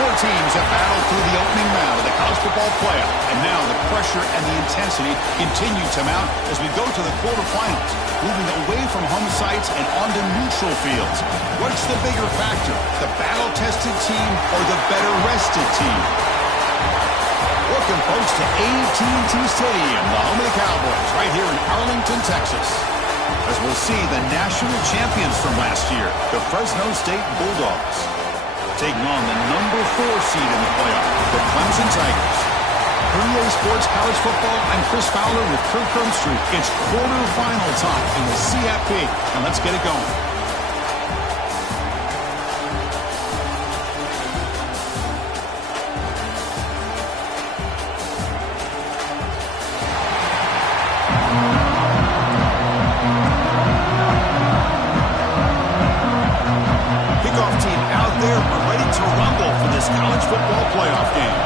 Four teams have battled through the opening round of the college football playoff, and now the pressure and the intensity continue to mount as we go to the quarterfinals, moving away from home sites and onto neutral fields. What's the bigger factor, the battle-tested team or the better-rested team? Welcome, folks, to AT&T Stadium, the home of the Cowboys, right here in Arlington, Texas, as we'll see the national champions from last year, the Fresno State Bulldogs, taking on the number 4 seed in the playoff, the Clemson Tigers. For EA Sports College Football, I'm Chris Fowler with Kirk Herbstreit. It's quarterfinal time in the CFP, and let's get it going. College football playoff game.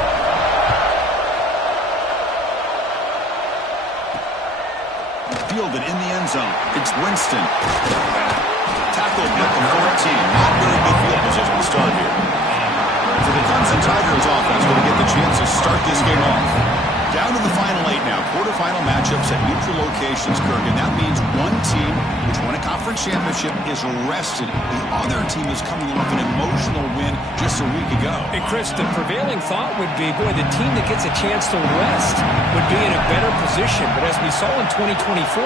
Fielded in the end zone. It's Winston. Tackled at the 14. Not very good field position to start here. So the Clemson Tigers offense going to get the chance to start this game off. Down to the final 8 now. Quarterfinal matchups at neutral locations, Kirk. And that means one team, which won a conference championship, is rested. The other team is coming off an emotional win just a week ago. And Chris, the prevailing thought would be, boy, the team that gets a chance to rest would be in a better position. But as we saw in 2024,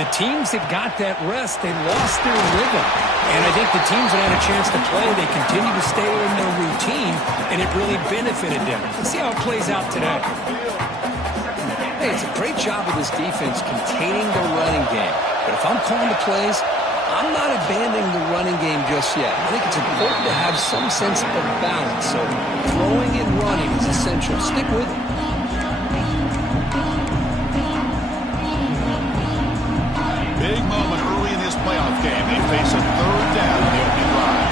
the teams that got that rest, they lost their rhythm. And I think the teams that had a chance to play, they continue to stay in their routine, and it really benefited them. Let's see how it plays out today. Hey, it's a great job of this defense containing the running game. But if I'm calling the plays, I'm not abandoning the running game just yet. I think it's important to have some sense of balance. So throwing and running is essential. Stick with it. Big moment early in this playoff game. They face a third down on the opening drive.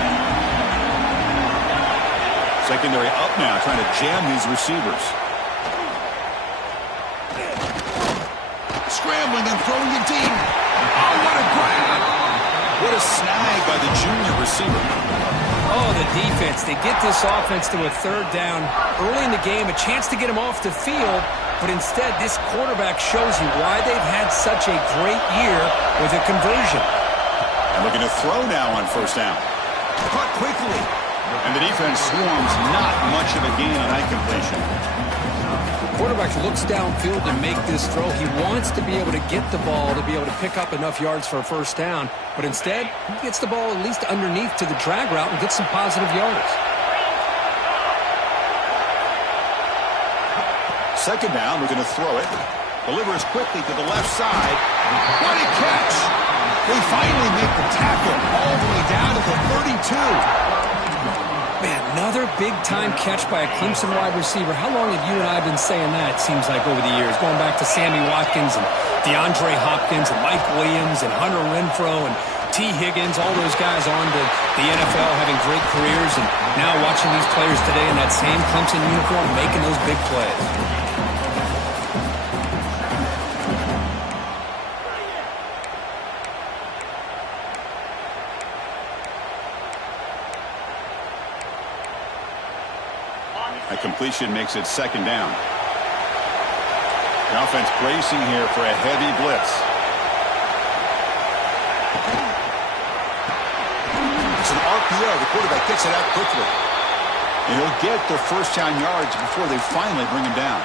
Secondary up now, trying to jam these receivers. Scrambling and throwing it deep. Oh, what a grab. What a snag by the junior receiver. Oh, the defense. They get this offense to a third down early in the game, a chance to get him off the field, but instead this quarterback shows you why they've had such a great year with a conversion. And looking to throw now on first down. Caught quickly. And the defense swarms not much of a gain on that completion. Quarterback looks downfield to make this throw. He wants to be able to get the ball to be able to pick up enough yards for a first down. But instead, he gets the ball at least underneath to the drag route and gets some positive yards. Second down, we're going to throw it. Delivers quickly to the left side. What a catch! They finally make the tackle all the way down to the 32. Man, another big-time catch by a Clemson wide receiver. How long have you and I been saying that, it seems like, over the years? Going back to Sammy Watkins and DeAndre Hopkins and Mike Williams and Hunter Renfrow and T. Higgins, all those guys on to the NFL having great careers, and now watching these players today in that same Clemson uniform making those big plays. A completion makes it second down. The offense bracing here for a heavy blitz. It's an RPO. The quarterback gets it out quickly. And he'll get the first down yards before they finally bring him down.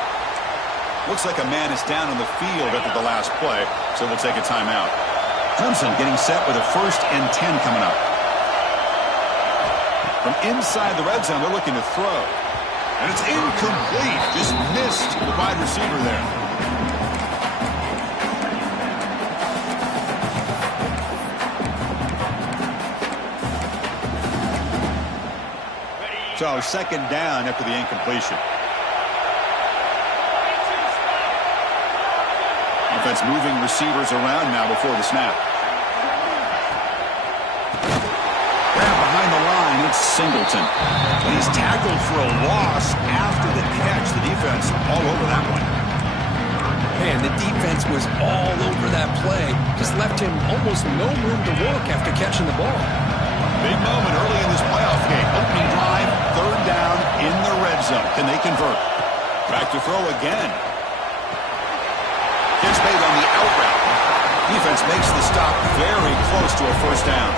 Looks like a man is down on the field after the last play, so we'll take a timeout. Clemson getting set with a 1st and 10 coming up. From inside the red zone, they're looking to throw. And it's incomplete. Just missed the wide receiver there. So 2nd down after the incompletion. Offense moving receivers around now before the snap. Grab behind the line, it's Singleton. And he's tackled for a loss after the catch. The defense all over that one. Man, the defense was all over that play. Just left him almost no room to work after catching the ball. Big moment early in this playoff game. Opening drive, 3rd down in the red zone. Can they convert? Back to throw again. Gets made on the out route. Defense makes the stop very close to a 1st down.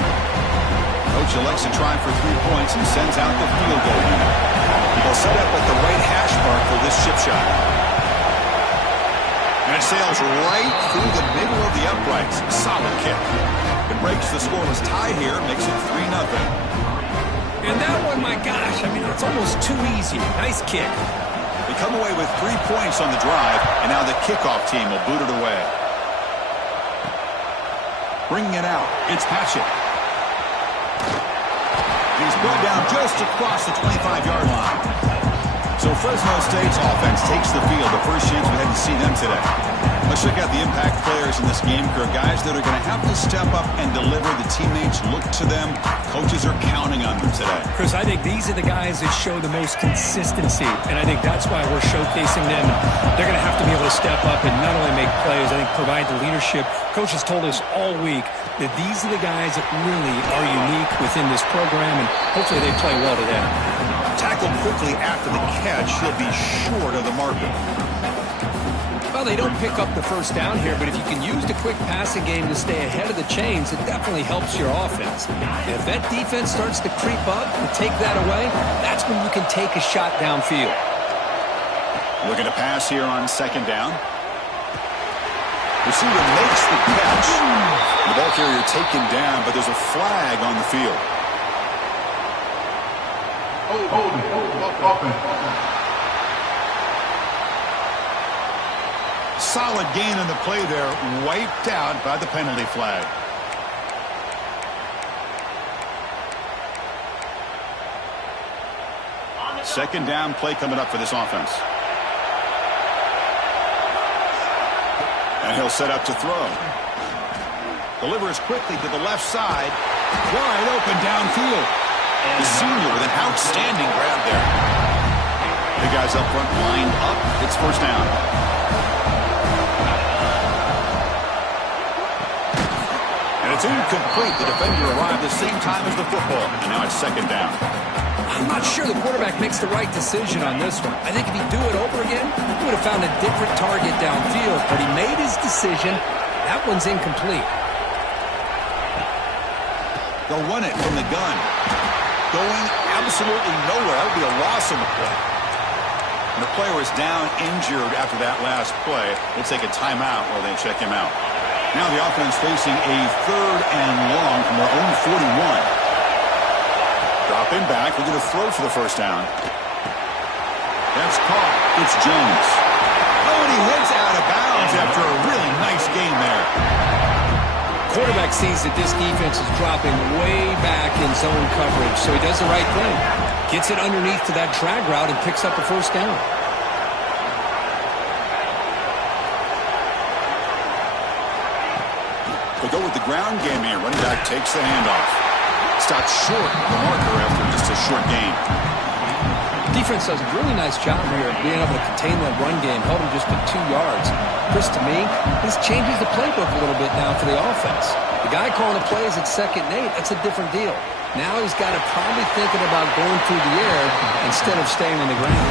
Coach elects to try for 3 points and sends out the field goal unit. He'll set up at the right hash mark for this chip shot. And it sails right through the middle of the uprights. Solid kick. It breaks the scoreless tie here, makes it 3-0. And that one, my gosh, I mean, it's almost too easy. Nice kick. They come away with 3 points on the drive, and now the kickoff team will boot it away. Bringing it out, it's Patchett. He's brought down just across the 25-yard line. So Fresno State's offense takes the field. The first chance we had to see them today. Let's check out the impact players in this game, crew. Guys that are going to have to step up and deliver. The teammates look to them. Coaches are counting on them today. Chris, I think these are the guys that show the most consistency, and I think that's why we're showcasing them. They're going to have to be able to step up and not only make plays, I think provide the leadership. Coach has told us all week that these are the guys that really are unique within this program, and hopefully they play well today. Tackled quickly after the catch. He'll be short of the marker. Well, they don't pick up the first down here, but if you can use the quick passing game to stay ahead of the chains, it definitely helps your offense. And if that defense starts to creep up and take that away, that's when you can take a shot downfield. Looking to pass here on 2nd down. Receiver makes the catch. The ball carrier taken down, but there's a flag on the field. Solid gain on the play there, wiped out by the penalty flag. Second down play coming up for this offense. And he'll set up to throw. Delivers quickly to the left side. Wide open downfield. The senior with an outstanding grab there. The guys up front lined up. It's 1st down. And it's incomplete. The defender arrived the same time as the football. And now it's 2nd down. I'm not sure the quarterback makes the right decision on this one. I think if he'd do it over again, he would have found a different target downfield. But he made his decision. That one's incomplete. They'll run it from the gun. Going absolutely nowhere. That would be a loss on the play. And the player is down injured after that last play. We'll take a timeout while they check him out. Now the offense facing a 3rd and long from their own 41. Dropping back. We're going to throw for the 1st down. That's caught. It's Jones. Oh, and he heads out of bounds after a really nice gain there. Quarterback sees that this defense is dropping way back in zone coverage, so he does the right thing. Gets it underneath to that drag route and picks up a 1st down. They go with the ground game here. Running back takes the handoff. Stopped short of the marker after just a short gain. Defense does a really nice job here of being able to contain that run game. Held him just to 2 yards. Chris, to me, this changes the playbook a little bit now for the offense. The guy calling the plays at 2nd and 8, that's a different deal. Now he's got to probably thinking about going through the air instead of staying on the ground.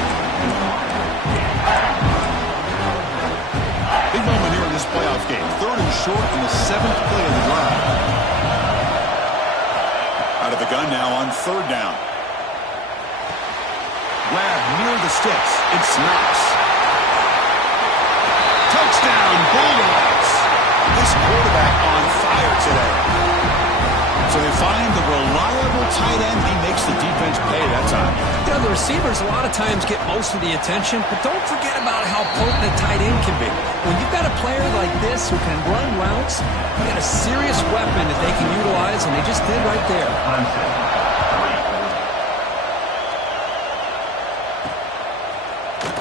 short on the 7th play of the drive. Out of the gun now on 3rd down. Grab near the sticks. It snaps. Touchdown, Bulldogs. This quarterback on fire today. So they find the reliable tight end. He makes the defense pay that time. You know, the receivers a lot of times get most of the attention, but don't forget about how potent a tight end can be. When you've got a player like this who can run routes, you got a serious weapon that they can utilize, and they just did right there.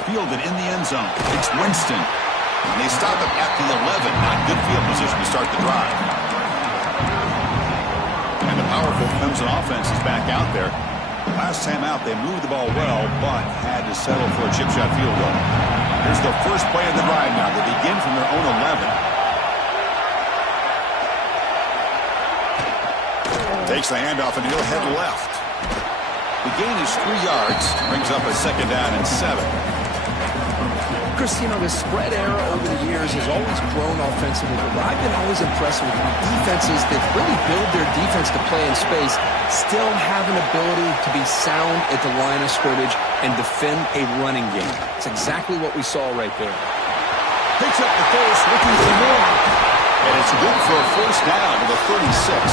Fielded in the end zone. It's Winston. And they stop him at the 11. Not good field position to start the drive. And the powerful Clemson offense is back out there. Last time out, they moved the ball well, but had to settle for a chip shot field goal. Here's the first play of the drive now. They begin from their own 11. Takes the handoff, and he'll head left. The gain is 3 yards. Brings up a 2nd down and 7. Chris, you know, the spread era over the years has always grown offensively, but I've been always impressed with defenses that really build their defense to play in space, still have an ability to be sound at the line of scrimmage and defend a running game. It's exactly what we saw right there. Picks up the first, looking for more. And it's good for a 1st down to the 36.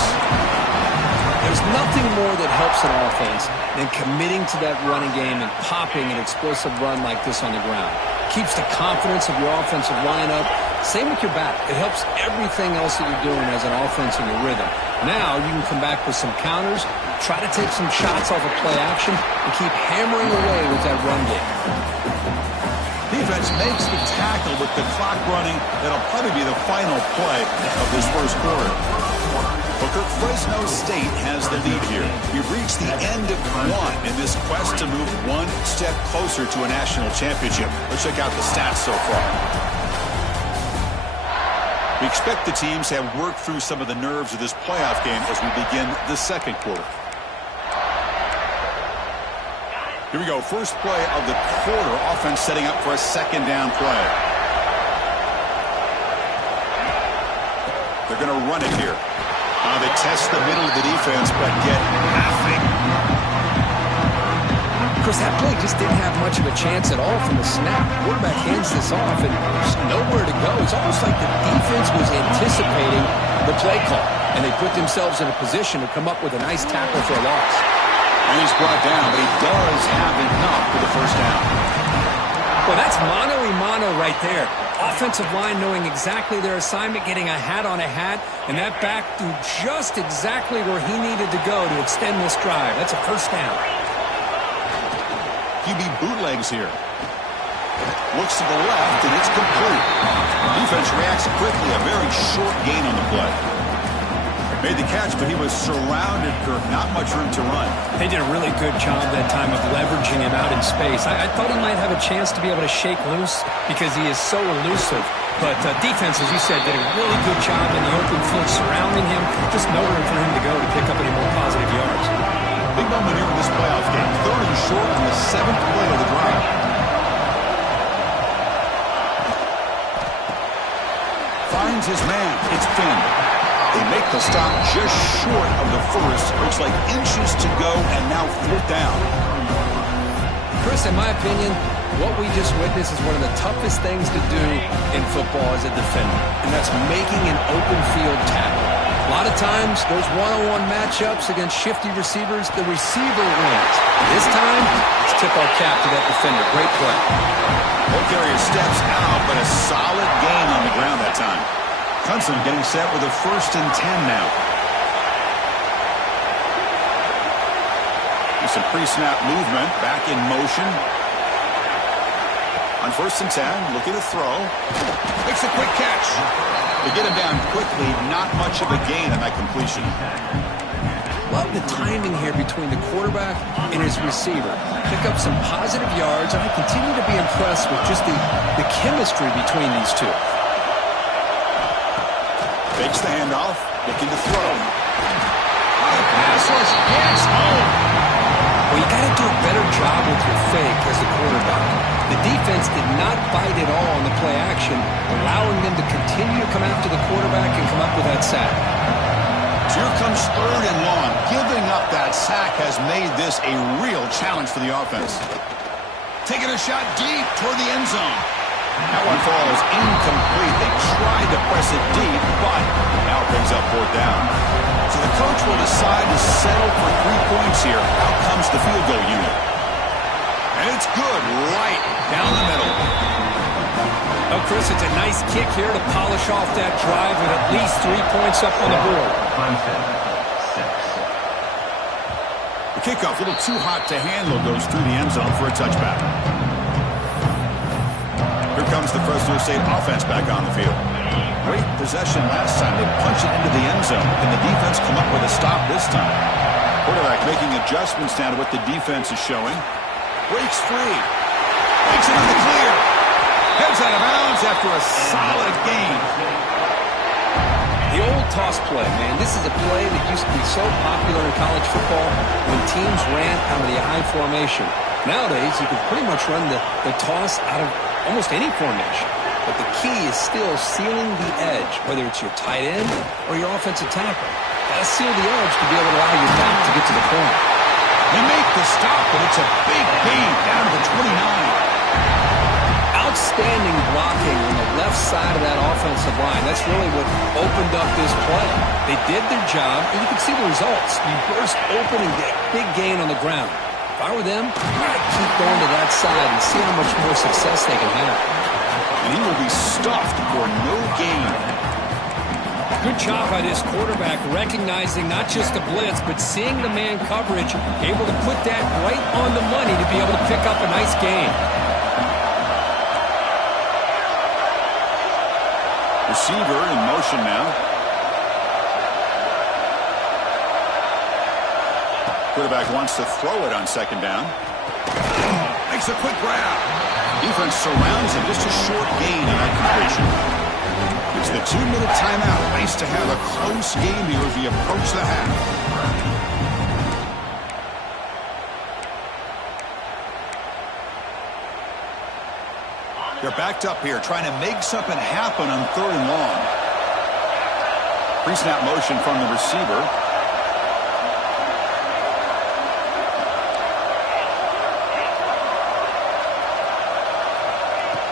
There's nothing more that helps an offense than committing to that running game and popping an explosive run like this on the ground. Keeps the confidence of your offensive lineup. Same with your back. It helps everything else that you're doing as an offense in your rhythm. Now you can come back with some counters, try to take some shots off of play action, and keep hammering away with that run game. Defense makes the tackle with the clock running. That'll probably be the final play of this 1st quarter. Booker, Fresno State has the lead here. We've reached the end of 1 in this quest to move 1 step closer to a national championship. Let's check out the stats so far. We expect the teams to have worked through some of the nerves of this playoff game as we begin the 2nd quarter. Here we go. First play of the quarter. Offense setting up for a 2nd down play. They're going to run it here. They test the middle of the defense, but get nothing. Chris, that play just didn't have much of a chance at all from the snap. Quarterback hands this off, and there's nowhere to go. It's almost like the defense was anticipating the play call, and they put themselves in a position to come up with a nice tackle for a loss. And he's brought down, but he does have enough for the 1st down. Well, that's mano-a-mano right there. Offensive line knowing exactly their assignment, getting a hat on a hat, and that back threw just exactly where he needed to go to extend this drive. That's a 1st down. QB bootlegs here. Looks to the left, and it's complete. Defense reacts quickly. A very short gain on the play. Made the catch, but he was surrounded, Kirk. Not much room to run. They did a really good job that time of leveraging him out in space. I thought he might have a chance to be able to shake loose because he is so elusive. But defense, as you said, did a really good job in the open field surrounding him. Just no room for him to go to pick up any more positive yards. Big moment here in this playoff game. 3rd and short on the 7th play of the drive. Finds his man. It's Finn. They make the stop just short of the 1st. Looks like inches to go, and now 4th down. Chris, in my opinion, what we just witnessed is one of the toughest things to do in football as a defender, and that's making an open field tackle. A lot of times, those one-on-one matchups against shifty receivers, the receiver wins. This time, let's tip our cap to that defender. Great play. Both areas steps out, but a solid gain on the ground that time. Clemson getting set with a 1st and 10 now. There's some pre-snap movement, back in motion. On 1st and 10, looking to throw. Makes a quick catch. They get him down quickly, not much of a gain on that completion. Love the timing here between the quarterback and his receiver. Pick up some positive yards, and I continue to be impressed with just the chemistry between these two. Fakes the handoff, looking to throw. Passes, gets home. Well, you got to do a better job with your fake as the quarterback. The defense did not bite at all on the play action, allowing them to continue to come after the quarterback and come up with that sack. So here comes 3rd and long. Giving up that sack has made this a real challenge for the offense. Taking a shot deep toward the end zone. That one falls incomplete. They tried to press it deep, but now it brings up 4th down. So the coach will decide to settle for 3 points here. Out comes the field goal unit. And it's good right down the middle. Oh, Chris, it's a nice kick here to polish off that drive with at least 3 points up on the board. Clemson, 6. The kickoff, a little too hot to handle, goes through the end zone for a touchback. Here comes the Fresno State offense back on the field. Great possession last time. They punch it into the end zone. Can the defense come up with a stop this time? Quarterback making adjustments now to what the defense is showing. Breaks free. Makes it in the clear. Heads out of bounds after a solid gain. The old toss play, man. This is a play that used to be so popular in college football when teams ran out of the I formation. Nowadays, you can pretty much run the toss out of almost any formation. But the key is still sealing the edge, whether it's your tight end or your offensive tackle. Gotta seal the edge to be able to allow your back to get to the corner. They make the stop, but it's a big gain down to the 29. Outstanding blocking on the left side of that offensive line. That's really what opened up this play. They did their job, and you can see the results. You burst open and get a big gain on the ground. If I were them, I'd keep going to that side and see how much more success they can have. And he will be stuffed for no gain. Good job by this quarterback recognizing not just the blitz, but seeing the man coverage, able to put that right on the money to be able to pick up a nice gain. Receiver in motion now. Quarterback wants to throw it on 2nd down. Makes a quick grab. Defense surrounds him. Just a short gain on that completion. It's the 2-minute timeout. Nice to have a close game here as we approach the half. They're backed up here, trying to make something happen on 3rd and long. Pre-snap motion from the receiver.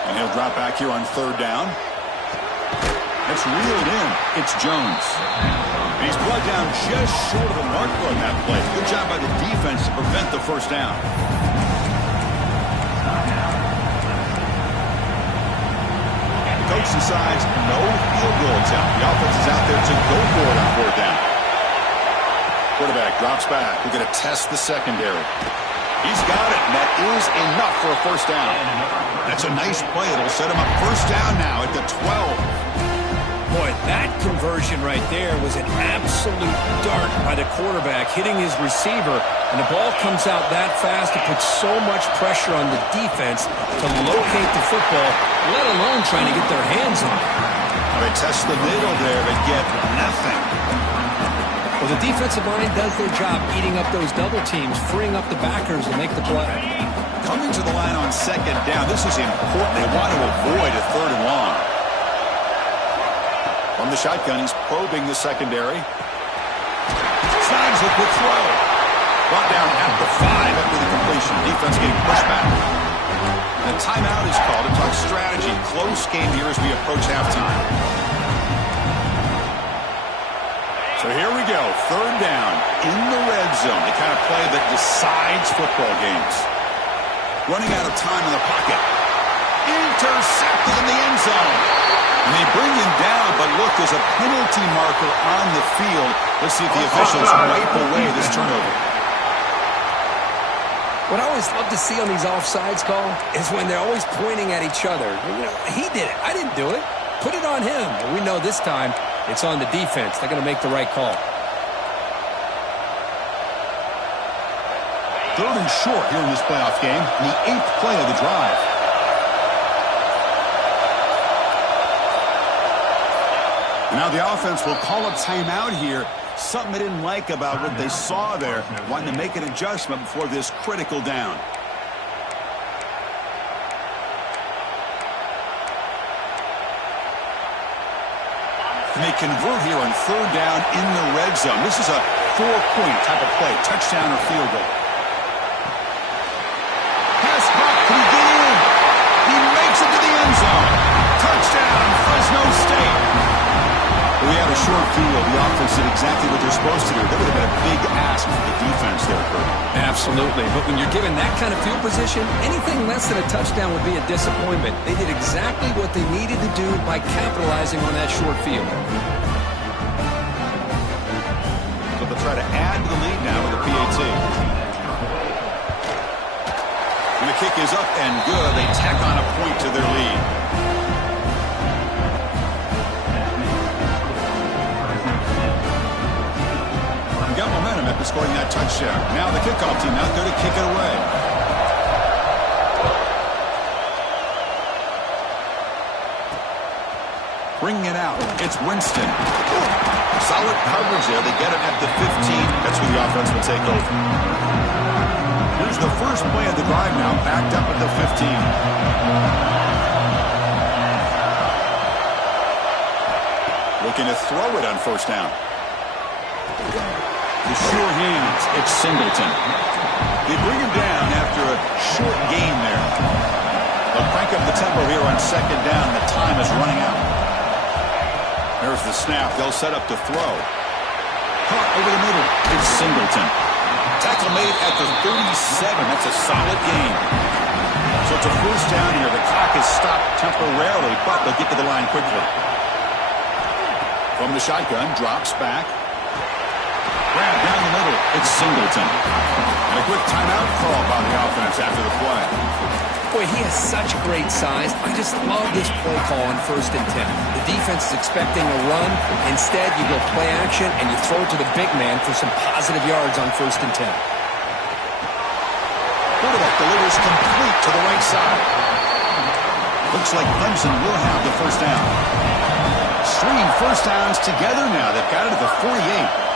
And he'll drop back here on 3rd down. That's reeled in. It's Jones. And he's brought down just short of the marker on that play. Good job by the defense to prevent the 1st down. Coach decides no field goal attempt. The offense is out there to go for it on 4th down. Quarterback drops back. We're going to test the secondary. He's got it, and that is enough for a 1st down. That's a nice play. It'll set him up 1st down now at the 12. Boy, that conversion right there was an absolute dart by the quarterback, hitting his receiver, and the ball comes out that fast. It puts so much pressure on the defense to locate the football, let alone trying to get their hands on it. They test the middle there, but get nothing. Well, the defensive line does their job eating up those double teams, freeing up the backers to make the play. Coming to the line on 2nd down, this is important. They want to avoid a 3rd and long. From the shotgun, he's probing the secondary. Snags a quick throw. Brought down at the 5 after the completion. Defense getting pushed back. And a timeout is called to talk strategy. Close game here as we approach halftime. So here we go. 3rd down in the red zone. The kind of play that decides football games. Running out of time in the pocket. Intercepted in the end zone. And they bring him down, but look, there's a penalty marker on the field. Let's see if the officials wipe away this turnover. What I always love to see on these offsides call is when they're always pointing at each other. You know, he did it. I didn't do it. Put it on him. But we know this time it's on the defense. They're going to make the right call. 3rd and short here in this playoff game. The 8th play of the drive. Now the offense will call a timeout here. Something they didn't like about what they saw there. Wanting to make an adjustment before this critical down. And they convert here on third down in the red zone. This is a 4-point type of play, touchdown or field goal. Pass caught, can he get in? He makes it to the end zone. Touchdown, Fresno State. We had a short field. The offense did exactly what they're supposed to do. That would have been a big ask for the defense there, Kurt. Absolutely. But when you're given that kind of field position, anything less than a touchdown would be a disappointment. They did exactly what they needed to do by capitalizing on that short field. So they'll try to add to the lead now with the PAT. And the kick is up and good. They tack on a point to their lead. Got momentum after scoring that touchdown. Now the kickoff team out there to kick it away. Bringing it out. It's Winston. Solid coverage there. They get it at the 15. That's where the offense will take over. Here's the first play of the drive now, backed up at the 15. Looking to throw it on first down. The sure hands, it's Singleton. They bring him down after a short gain there. They'll crank up the tempo here on second down. The time is running out. There's the snap. They'll set up to throw. Caught over the middle. It's Singleton. Tackle made at the 37. That's a solid gain. So it's a first down here. The clock is stopped temporarily, but they'll get to the line quickly. From the shotgun, drops back. Grab down the middle. It's Singleton. And a quick timeout call by the offense after the play. Boy, he has such great size. I just love this play call on 1st and 10. The defense is expecting a run. Instead, you go play action, and you throw it to the big man for some positive yards on 1st and 10. Quarterback delivers complete to the right side. Looks like Clemson will have the first down. Stringing first downs together now. They've got it at the 48.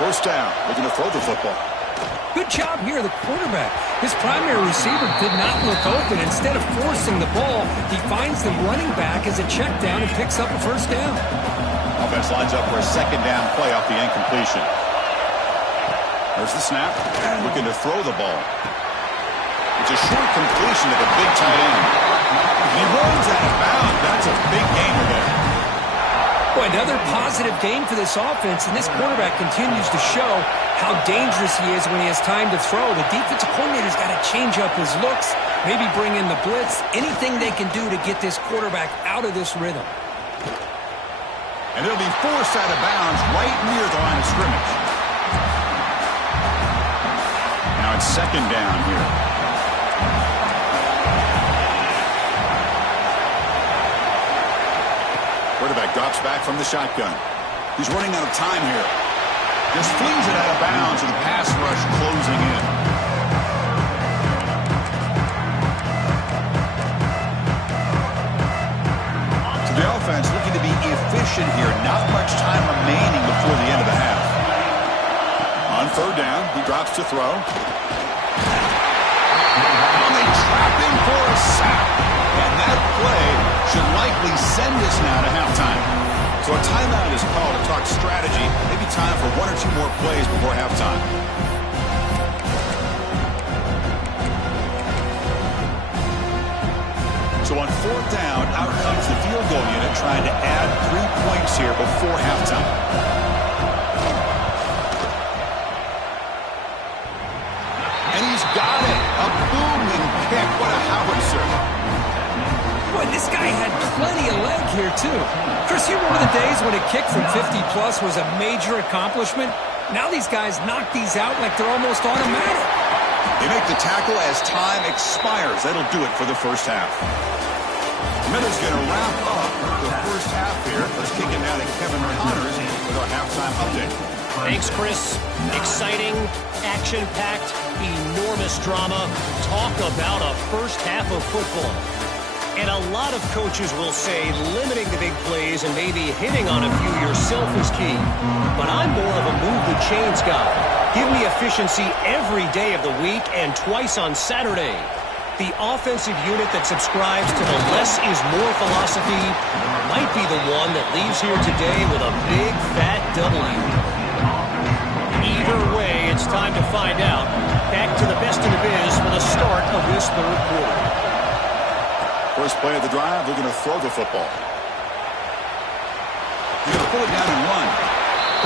First down, looking to throw the football. Good job here, the quarterback. His primary receiver did not look open. Instead of forcing the ball, he finds the running back as a check down and picks up a first down. Offense lines up for a second down play off the incompletion. There's the snap, and looking to throw the ball. It's a short completion to the big tight end. He rolls out of bounds. That's a big gainer there. Boy, another positive game for this offense, and this quarterback continues to show how dangerous he is when he has time to throw. The defensive coordinator's got to change up his looks, maybe bring in the blitz, anything they can do to get this quarterback out of this rhythm. And it'll be forced out of bounds right near the line of scrimmage. Now it's second down here. Quarterback drops back from the shotgun. He's running out of time here. Just flings it out of bounds with the pass rush closing in. So the offense looking to be efficient here. Not much time remaining before the end of the half. On third down, he drops to throw. And they trap him for a sack. And that play should likely send us now to halftime. So a timeout is called to talk strategy. Maybe time for one or two more plays before halftime. So on fourth down, out comes the field goal unit trying to add 3 points here before halftime. And he's got it. A booming kick. What a howitzer. Boy, this guy had plenty of leg here, too. Chris, you remember the days when a kick from 50-plus was a major accomplishment? Now these guys knock these out like they're almost automatic. They make the tackle as time expires. That'll do it for the first half. Middle's going to wrap up the first half here. Let's kick it down to Kevin Connors with our halftime update. Thanks, Chris. Exciting, action-packed, enormous drama. Talk about a first half of football. And a lot of coaches will say limiting the big plays and maybe hitting on a few yourself is key. But I'm more of a move the chains guy. Give me efficiency every day of the week and twice on Saturday. The offensive unit that subscribes to the less is more philosophy might be the one that leaves here today with a big, fat W. Either way, it's time to find out. Back to the best in the biz for the start of this third quarter. First play of the drive, they're going to throw the football. He's going to pull it down and run.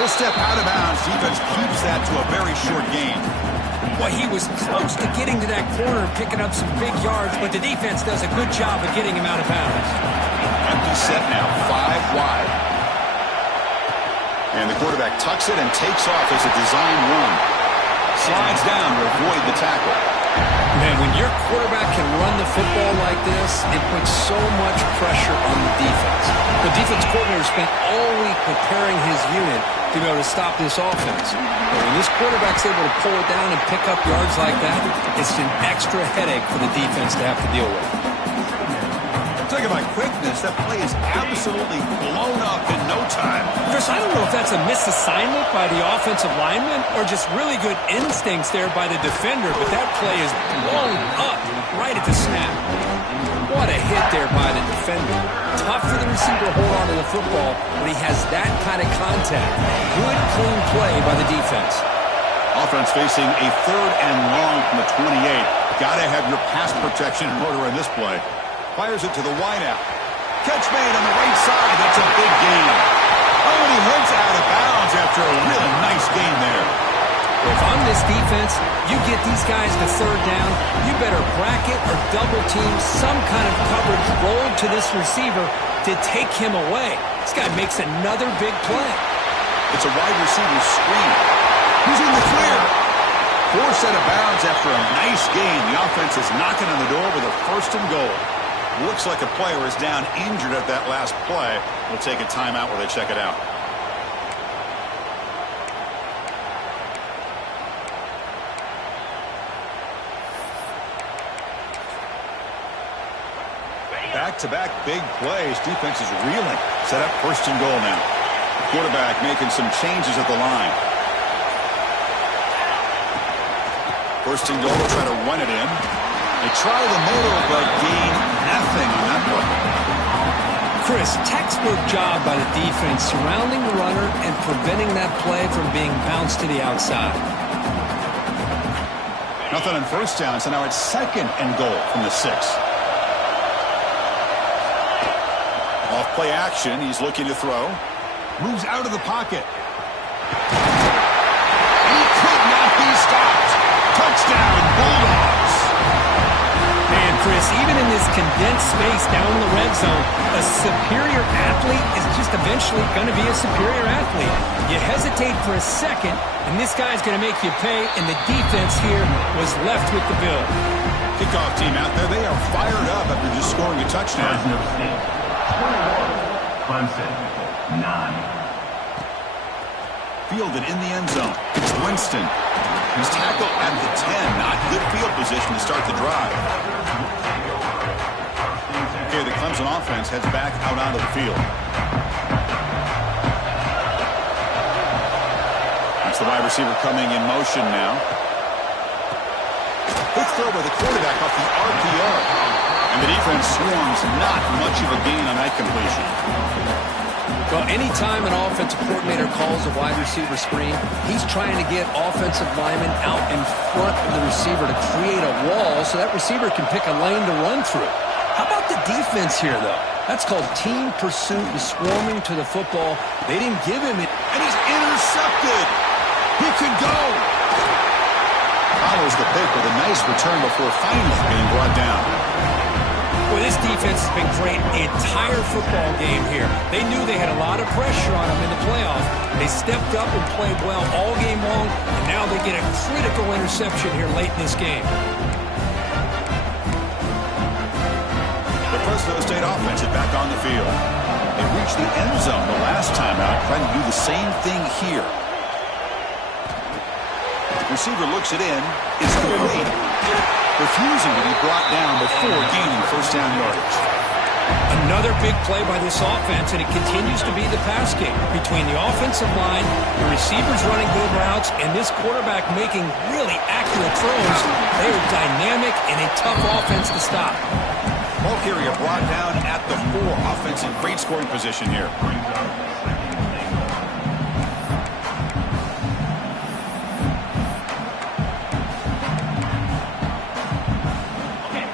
He'll step out of bounds. Defense keeps that to a very short gain. Well, he was close to getting to that corner and picking up some big yards, but the defense does a good job of getting him out of bounds. Empty set now, 5 wide. And the quarterback tucks it and takes off as a design run. Slides down to avoid the tackle. Man, when your quarterback can run the football like this, it puts so much pressure on the defense. The defense coordinator spent all week preparing his unit to be able to stop this offense. But when this quarterback's able to pull it down and pick up yards like that, it's an extra headache for the defense to have to deal with. Talking about quickness, that play is absolutely blown up in no time. Chris, I don't know if that's a misassignment by the offensive lineman or just really good instincts there by the defender, but that play is blown up right at the snap. What a hit there by the defender. Tough for the receiver to hold on to the football, but he has that kind of contact. Good, clean play by the defense. Offense facing a 3rd and long from the 28. Got to have your pass protection in order in this play. Fires it to the wideout. Catch made on the right side. That's a big gain. Oh, and he heads out of bounds after a really nice gain there. If I'm this defense, you get these guys to 3rd down, you better bracket or double team some kind of coverage rolled to this receiver to take him away. This guy makes another big play. It's a wide receiver screen. Who's in the clear? 4 set of bounds after a nice gain. The offense is knocking on the door with a 1st and goal. Looks like a player is down injured at that last play. We'll take a timeout where they check it out. Back-to-back big plays. Defense is reeling. Set up 1st and goal now. Quarterback making some changes at the line. 1st and goal, try to run it in. They try the middle, but gain nothing on that one. Chris, textbook job by the defense surrounding the runner and preventing that play from being bounced to the outside. Nothing on 1st down, so now it's 2nd and goal from the 6. Off play action, he's looking to throw. Moves out of the pocket. He could not be stopped. Touchdown, Bulldogs. Man, Chris, even in this condensed space down in the red zone, a superior athlete is just eventually going to be a superior athlete. You hesitate for a second, and this guy's going to make you pay, and the defense here was left with the bill. Kickoff team out there, they are fired up after just scoring a touchdown. Fresno State, 21. Clemson, 9. Fielded in the end zone. It's Winston. He's tackled at the 10. Not good field position to start the drive. Okay, the Clemson offense heads back out onto the field. That's the wide receiver coming in motion now. Quick throw by the quarterback off the RPO. And the defense swarms not much of a gain on that completion. Well, anytime an offensive coordinator calls a wide receiver screen, he's trying to get offensive linemen out in front of the receiver to create a wall so that receiver can pick a lane to run through. How about the defense here, though? That's called team pursuit and swarming to the football. They didn't give him it. And he's intercepted. He could go. Follows the pick with a nice return before finally being brought down. Well, this defense has been great the entire football game here. They knew they had a lot of pressure on them in the playoffs. They stepped up and played well all game long, and now they get a critical interception here late in this game. The Fresno State offense is back on the field. They reached the end zone the last time out, trying to do the same thing here. The receiver looks it in. It's complete. Refusing to be brought down before gaining 1st down yardage. Another big play by this offense, and it continues to be the pass game between the offensive line, the receivers running good routes, and this quarterback making really accurate throws. They are dynamic and a tough offense to stop. Ball carrier brought down at the 4. Offense in great scoring position here.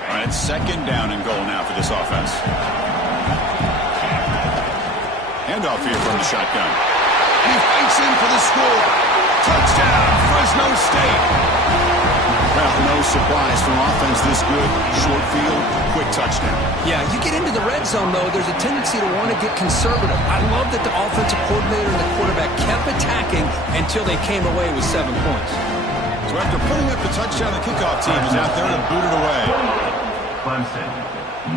All right, second down and goal now for this offense. Handoff here from the shotgun. He fights in for the score. Touchdown, Fresno State. Well, no surprise from offense this good. Short field, quick touchdown. Yeah, you get into the red zone, though, there's a tendency to want to get conservative. I love that the offensive coordinator and the quarterback kept attacking until they came away with 7 points. So after putting up the touchdown, the kickoff team is out there to boot it away. Clemson, 9.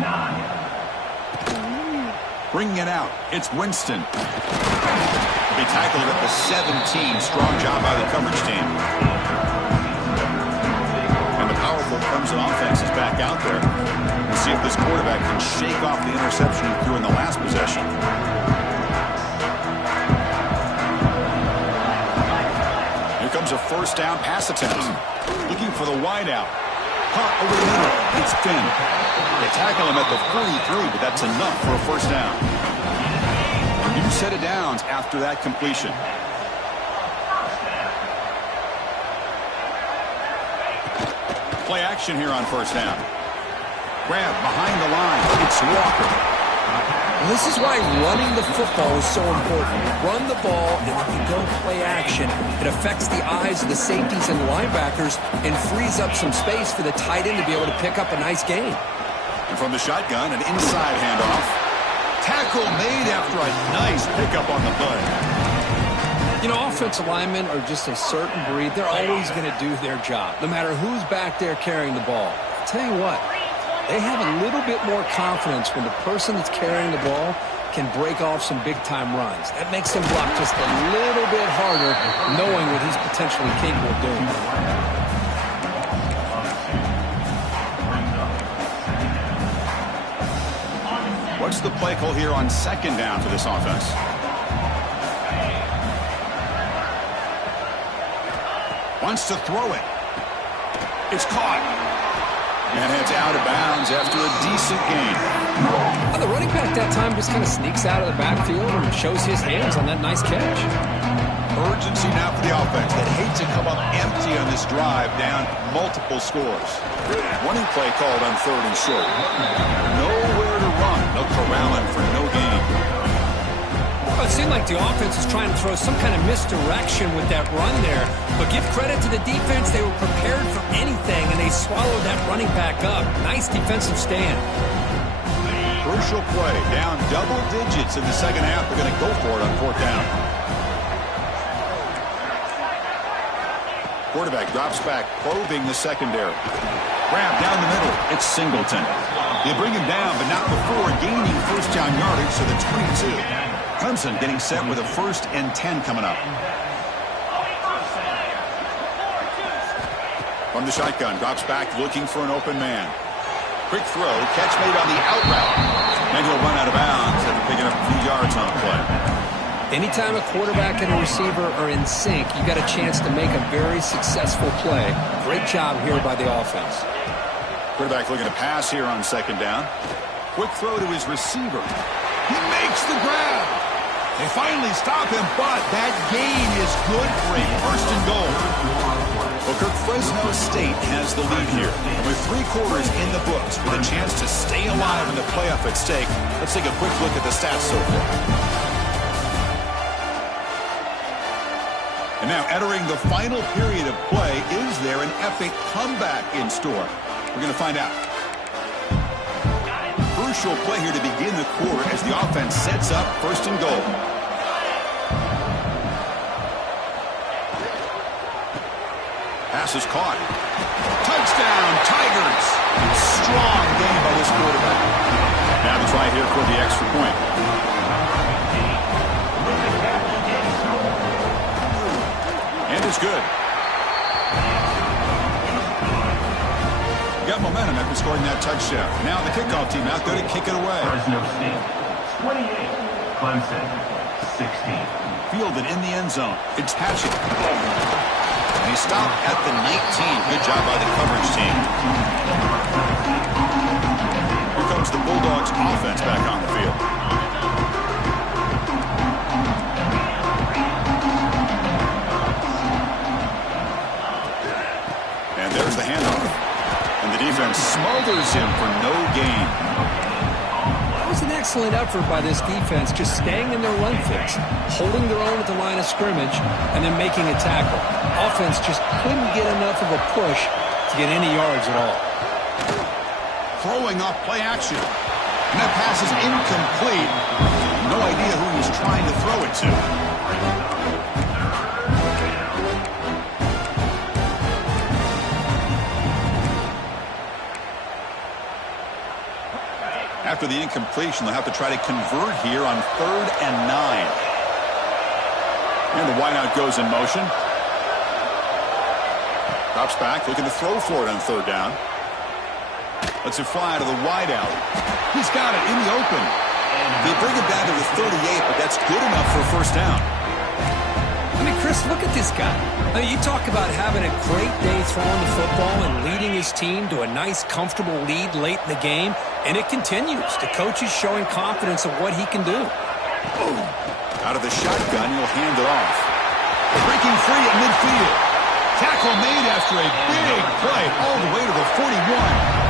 Bringing it out, it's Winston. They tackled it at the 17. Strong job by the coverage team. And the powerful Clemson offense is back out there. We'll see if this quarterback can shake off the interception he threw in the last possession. Here comes a first down pass attempt. Looking for the wide out. Caught over the middle. It's Finn. They tackle him at the 43, but that's enough for a first down. A new set of downs after that completion. Play action here on first down. Grab behind the line. It's Walker. And this is why running the football is so important. Run the ball, and if you go play action, it affects the eyes of the safeties and the linebackers and frees up some space for the tight end to be able to pick up a nice gain. And from the shotgun, an inside handoff. Tackle made after a nice pickup on the play. You know, offensive linemen are just a certain breed. They're always going to do their job, no matter who's back there carrying the ball. I'll tell you what, they have a little bit more confidence when the person that's carrying the ball can break off some big-time runs. That makes him block just a little bit harder, knowing what he's potentially capable of doing. What's the play call here on second down for this offense? Wants to throw it. It's caught. And it's out of bounds after a decent gain. The running back that time just kind of sneaks out of the backfield and shows his hands on that nice catch. Urgency now for the offense that hates to come up empty on this drive, down multiple scores. Running play called on 3rd and short. Nowhere to run. They'll corral him for no gain. Well, it seemed like the offense was trying to throw some kind of misdirection with that run there. But give credit to the defense. They were prepared for anything, and they swallowed that running back up. Nice defensive stand. Crucial play. Down double digits in the second half. They're going to go for it on 4th down. Quarterback drops back, probing the secondary. Grab down the middle. It's Singleton. They bring him down, but not before gaining first down yardage to the 22. Clemson getting set with a 1st and 10 coming up. From the shotgun, drops back looking for an open man. Quick throw, catch made on the out route. And he'll run out of bounds after picking up a few yards on the play. Anytime a quarterback and a receiver are in sync, you got a chance to make a very successful play. Great job here by the offense. Quarterback looking to pass here on second down. Quick throw to his receiver. He makes the grab. They finally stop him, but that gain is good for a 1st and goal. Well, Kirk, Fresno State has the lead here. With 3 quarters in the books, with a chance to stay alive in the playoff at stake, let's take a quick look at the stats so far. And now, entering the final period of play, is there an epic comeback in store? We're going to find out. Crucial play here to begin the quarter as the offense sets up 1st and goal. Pass is caught. Touchdown, Tigers! Strong game by this quarterback. Now the try here for the extra point. And it's good. Got momentum after scoring that touchdown. Now the kickoff team out there to kick it away. Fresno State, 28. Clemson, 16. Fielded in the end zone. It's Hatchett. And he stopped at the 19. Good job by the coverage team. Here comes brings the Bulldogs offense back on the field. And there's the handoff. And the defense smothers him for no gain. That was an excellent effort by this defense, just staying in their run fix, holding their own at the line of scrimmage, and then making a tackle. Offense just couldn't get enough of a push to get any yards at all. Throwing off play action. And that pass is incomplete. No idea who he's trying to throw it to. After the incompletion, they'll have to try to convert here on 3rd and 9. And the wideout goes in motion. Drops back, looking to throw for it on 3rd down. Lets it fly to the wideout. He's got it in the open. They bring it down to the 38, but that's good enough for a 1st down. I mean, Chris, look at this guy. I mean, you talk about having a great day throwing the football and leading his team to a nice, comfortable lead late in the game, and it continues. The coach is showing confidence of what he can do. Out of the shotgun, he'll hand it off. Breaking free at midfield. Tackle made after a big play all the way to the 41.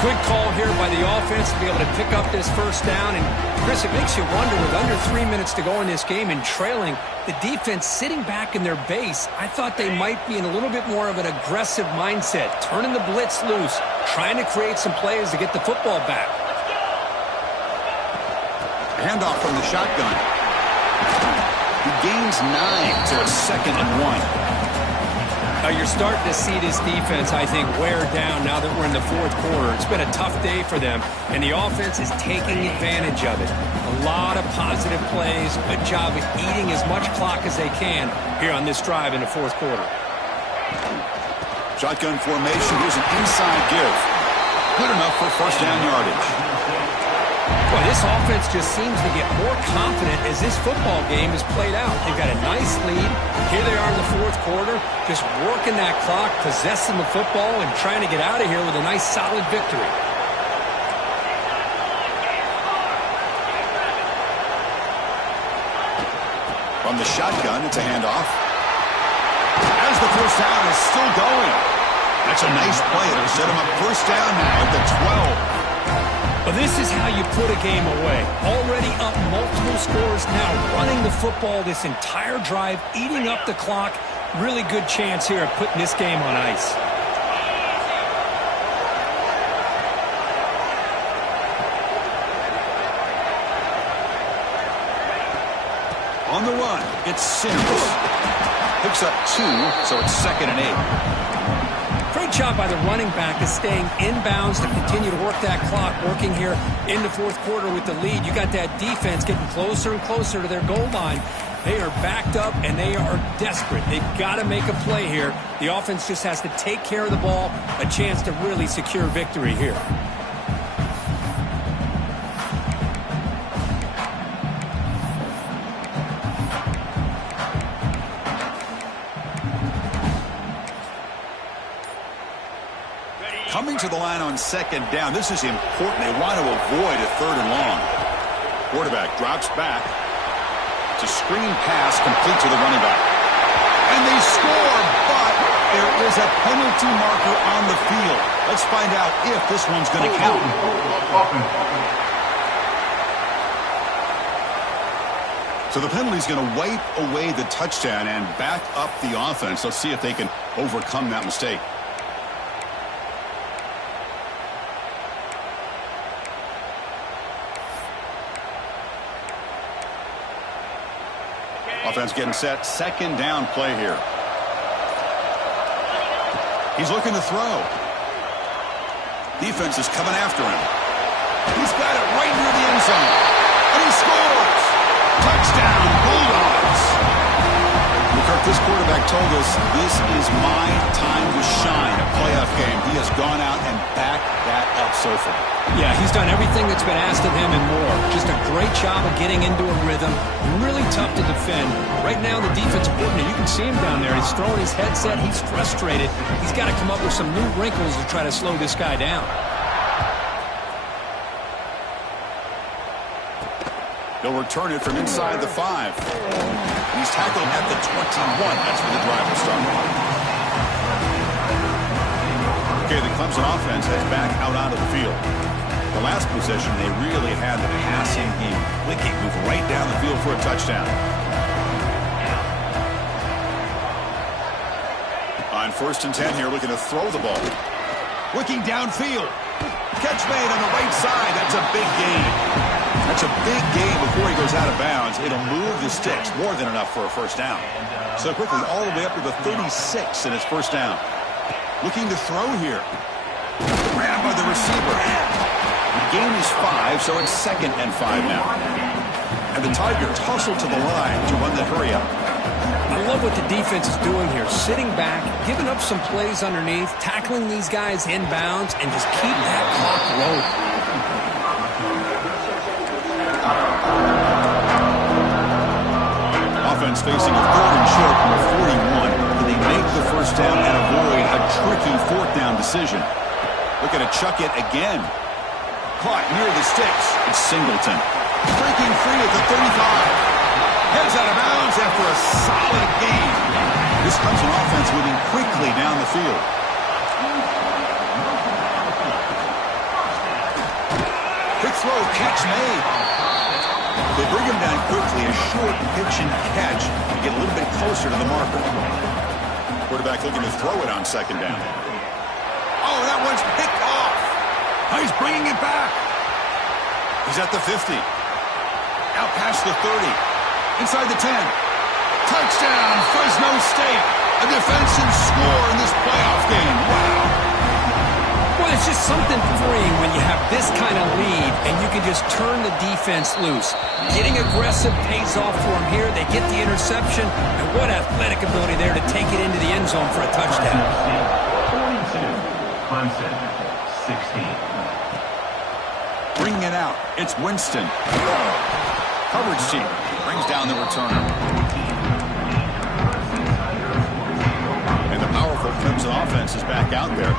Good call here by the offense to be able to pick up this 1st down. And, Chris, it makes you wonder, with under 3 minutes to go in this game and trailing, the defense sitting back in their base, I thought they might be in a little bit more of an aggressive mindset, turning the blitz loose, trying to create some plays to get the football back. Handoff from the shotgun. He gains 9, so it's 2nd and 1. You're starting to see this defense, I think, wear down now that we're in the 4th quarter. It's been a tough day for them, and the offense is taking advantage of it. A lot of positive plays. Good job of eating as much clock as they can here on this drive in the 4th quarter. Shotgun formation. Here's an inside give. Good enough for 1st down yardage. Boy, this offense just seems to get more confident as this football game is played out. They've got a nice lead. Here they are in the 4th quarter, just working that clock, possessing the football, and trying to get out of here with a nice, solid victory. From the shotgun, it's a handoff. As the 1st down is still going. That's a nice play. It'll set him up 1st down now at the 12. But this is how you put a game away. Already up multiple scores, now running the football this entire drive, eating up the clock. Really good chance here of putting this game on ice. On the run, it's Sims. Picks up 2, so it's 2nd and 8. Great job by the running back is staying inbounds to continue to work that clock, working here in the 4th quarter with the lead. You got that defense getting closer and closer to their goal line. They are backed up, and they are desperate. They've got to make a play here. The offense just has to take care of the ball, a chance to really secure victory here. Coming to the line on 2nd down. This is important. They want to avoid a 3rd and long. Quarterback drops back. It's a screen pass complete to the running back. And they score, but there is a penalty marker on the field. Let's find out if this one's going to count. So the penalty is going to wipe away the touchdown and back up the offense. Let's see if they can overcome that mistake. Offense getting set. 2nd down play here. He's looking to throw. Defense is coming after him. He's got it right near the end zone. And he scores! Touchdown, Bulldogs! Kirk, this quarterback told us this is my time to shine, a playoff game. He has gone out and backed that up so far. Yeah, he's done everything that's been asked of him and more. Just a great job of getting into a rhythm. Really tough to defend. Right now, the defensive coordinator, you can see him down there. He's throwing his headset. He's frustrated. He's got to come up with some new wrinkles to try to slow this guy down. They'll return it from inside the 5. He's tackled at the 21. That's where the drive will start. Okay, the Clemson offense heads back out onto the field. The last possession, they really had the passing game clicking, move right down the field for a touchdown. On 1st and 10 here, looking to throw the ball. Looking downfield. Catch made on the right side. That's a big gain. That's a big gain before he goes out of bounds. It'll move the sticks, more than enough for a first down. So quickly, all the way up to the 36 in his first down. Looking to throw here. Grabbed by the receiver. The gain is 5, so it's 2nd and 5 now. And the Tigers hustle to the line to run the hurry up. I love what the defense is doing here. Sitting back, giving up some plays underneath, tackling these guys inbounds, and just keep that clock rolling. Offense facing a 3rd and short from the 41. Can they make the first down and avoid a tricky 4th down decision? Look at a chuck it again. Caught near the sticks. It's Singleton. Breaking free at the 35. Heads out of bounds after a solid gain. This Clemson offense moving quickly down the field. Quick throw, catch made. They bring him down quickly, a short pitch and catch to get a little bit closer to the marker. Quarterback looking to throw it on 2nd down. Oh, that one's picked off. He's bringing it back. He's at the 50. Out past the 30. Inside the 10. Touchdown, Fresno State. A defensive score in this playoff game. Wow. Well, it's just something freeing when you have this kind of lead and you can just turn the defense loose. Getting aggressive pays off for them here. They get the interception, and what athletic ability there to take it into the end zone for a touchdown. 42, Clemson, 16. Bringing it out. It's Winston. Coverage team brings down the returner. And the powerful Clemson offense is back out there.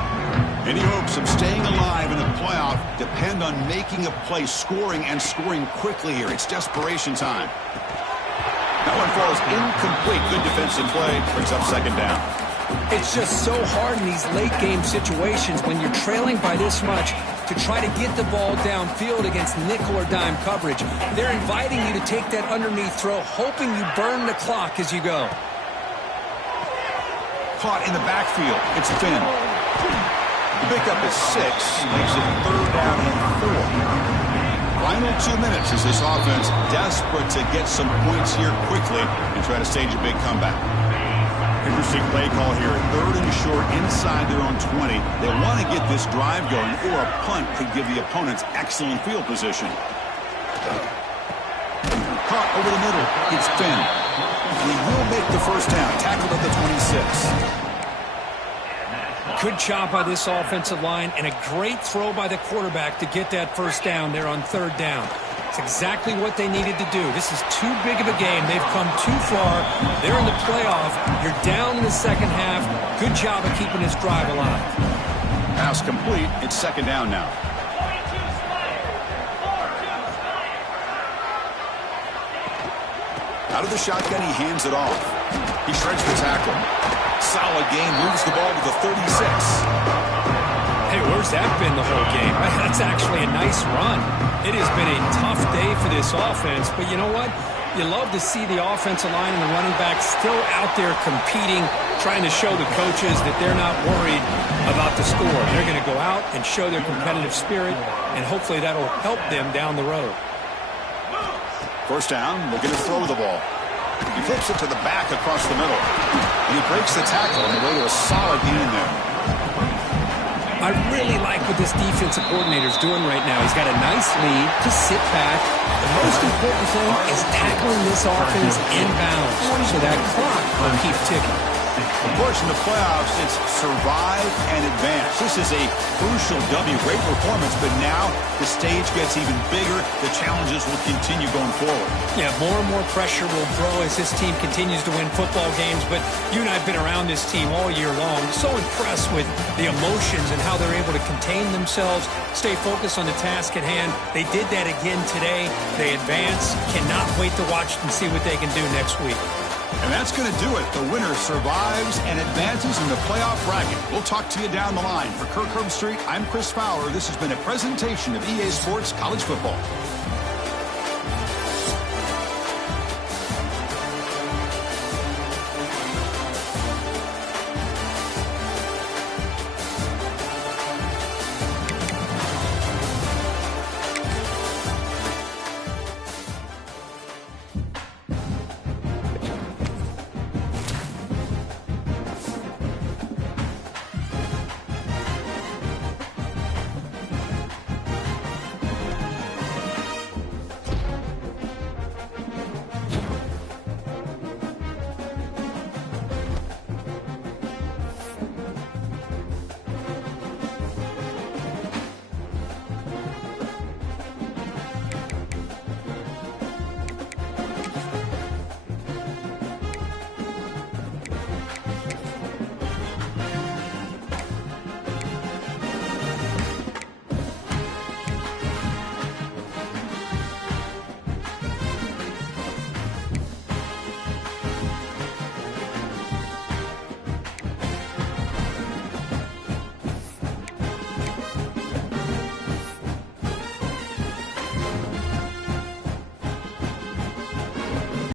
Any hopes of staying alive in the playoff depend on making a play, scoring, and scoring quickly here. It's desperation time. That one falls incomplete. Good defensive play. Brings up 2nd down. It's just so hard in these late-game situations when you're trailing by this much to try to get the ball downfield against nickel or dime coverage. They're inviting you to take that underneath throw, hoping you burn the clock as you go. Caught in the backfield. It's Finn. The pickup is 6. Makes it 3rd down and 4. Final 2 minutes as this offense desperate to get some points here quickly and try to stage a big comeback. Interesting play call here. 3rd and short inside their own 20. They want to get this drive going, or a punt could give the opponents excellent field position. Caught over the middle. It's Finn. And he will make the first down. Tackled at the 26. Good job by this offensive line, and a great throw by the quarterback to get that first down there on 3rd down. It's exactly what they needed to do. This is too big of a game. They've come too far. They're in the playoff. You're down in the 2nd half. Good job of keeping this drive alive. Pass complete. It's 2nd down now. Out of the shotgun, he hands it off. He shreds the tackle. Solid game. Moves the ball to the 36. Hey, where's that been the whole game? That's actually a nice run. It has been a tough day for this offense, but you know what? You love to see the offensive line and the running back still out there competing, trying to show the coaches that they're not worried about the score. They're going to go out and show their competitive spirit, and hopefully that'll help them down the road. First down, looking to throw the ball. He flips it to the back across the middle. And he breaks the tackle on the way to a solid gain there. I really like what this defensive coordinator is doing right now. He's got a nice lead to sit back. The most important thing is tackling this offense inbounds so that clock will keep ticking. Of course, in the playoffs, it's survive and advance. This is a crucial W. Great performance, but now the stage gets even bigger. The challenges will continue going forward. Yeah, more and more pressure will grow as this team continues to win football games, but you and I have been around this team all year long. So impressed with the emotions and how they're able to contain themselves, stay focused on the task at hand. They did that again today. They advance. Cannot wait to watch and see what they can do next week. And that's going to do it. The winner survives and advances in the playoff bracket. We'll talk to you down the line. For Kirk Herbstreit, I'm Chris Fowler. This has been a presentation of EA Sports College Football.